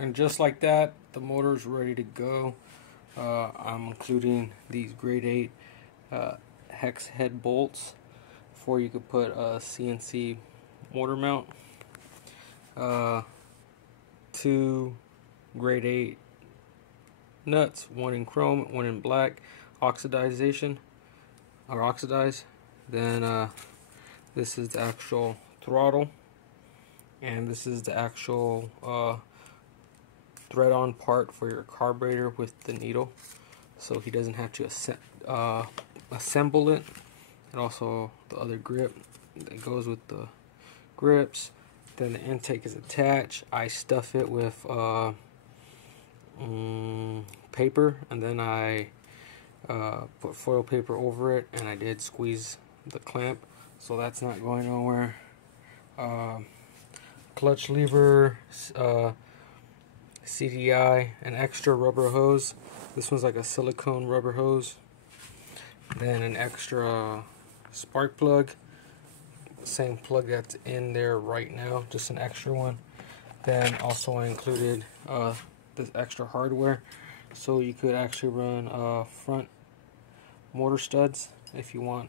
And just like that, the motor's ready to go. I'm including these grade 8 hex head bolts for you could put a CNC motor mount. 2 grade 8 nuts, 1 in chrome, 1 in black, oxidized. Then this is the actual throttle, and this is the actual thread-on part for your carburetor with the needle, so he doesn't have to assemble it. And also the other grip that goes with the grips. Then the intake is attached. I stuff it with paper, and then I put foil paper over it, and I did squeeze the clamp, so that's not going nowhere. Clutch lever, CDI, an extra rubber hose. This one's like a silicone rubber hose. Then an extra spark plug, same plug that's in there right now, just an extra one. Then also I included this extra hardware, so you could actually run front motor studs if you want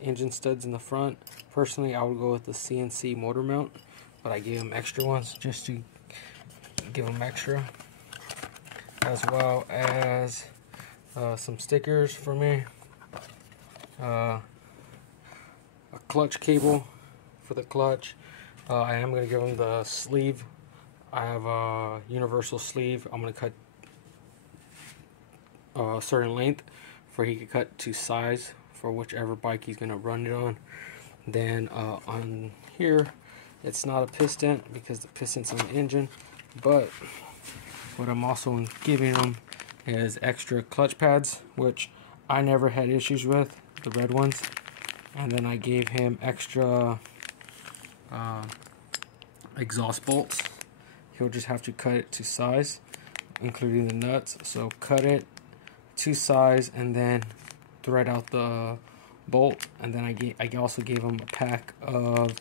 engine studs in the front. Personally, I would go with the CNC motor mount, but I gave them extra ones just to give them extra, as well as some stickers for me, a clutch cable for the clutch. I am going to give them the sleeve. I have a universal sleeve. I'm going to cut a certain length for he could cut to size for whichever bike he's going to run it on. Then on here, it's not a piston because the piston's on the engine, but what I'm also giving him is extra clutch pads, which I never had issues with, the red ones. And then I gave him extra exhaust bolts. He'll just have to cut it to size, including the nuts. So cut it to size and then thread out the bolt. And then I also gave him a pack of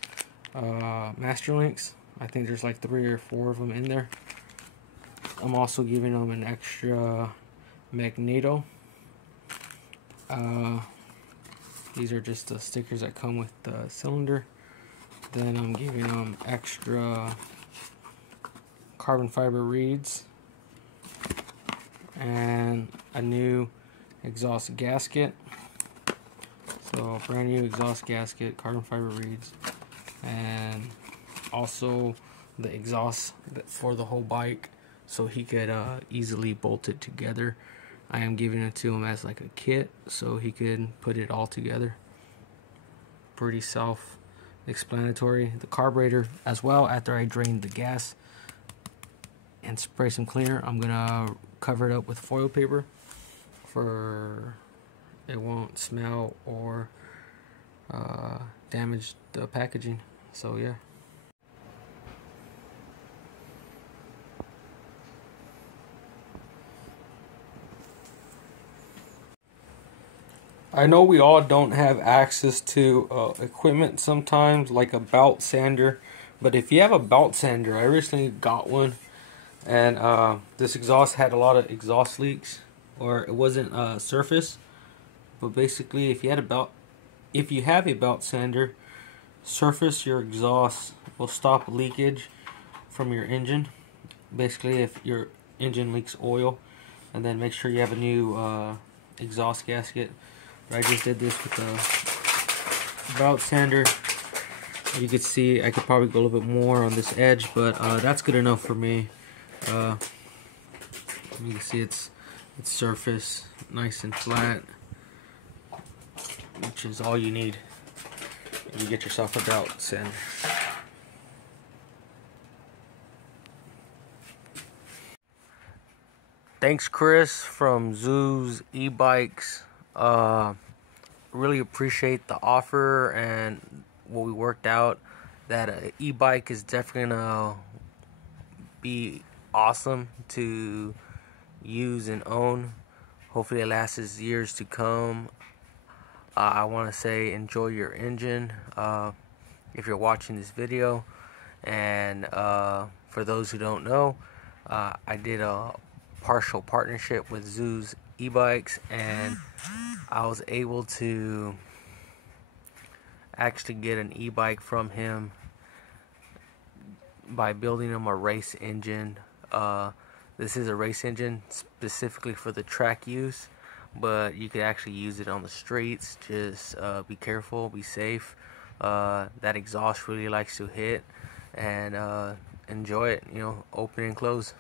master links. I think there's like 3 or 4 of them in there. I'm also giving him an extra magneto. These are just the stickers that come with the cylinder. Then I'm giving them extra carbon fiber reeds and a new exhaust gasket. So brand new exhaust gasket, carbon fiber reeds, and also the exhaust for the whole bike, so he could easily bolt it together. I am giving it to him as like a kit, so he could put it all together. Pretty self-explanatory. The carburetor as well, after I drain the gas and spray some cleaner, I'm gonna cover it up with foil paper for it won't smell or damage the packaging. So yeah. I know we all don't have access to equipment sometimes, like a belt sander, but if you have a belt sander, I recently got one, and this exhaust had a lot of exhaust leaks, or it wasn't surface. But basically, if you have a belt sander, surface your exhaust will stop leakage from your engine. Basically, if your engine leaks oil, and then make sure you have a new exhaust gasket. I just did this with the belt sander. You could see I could probably go a little bit more on this edge, but that's good enough for me. You can see its surface nice and flat, which is all you need when you get yourself a belt sander. Thanks, Chris from Zoo's e-bikes. Really appreciate the offer and what we worked out. That an e-bike is definitely gonna be awesome to use and own. Hopefully it lasts years to come. I want to say enjoy your engine if you're watching this video. And for those who don't know, I did a partial partnership with Zoo's e-bikes, and I was able to actually get an e-bike from him by building him a race engine. This is a race engine specifically for the track use, but you could actually use it on the streets. Just be careful, be safe. That exhaust really likes to hit, and enjoy it, open and close.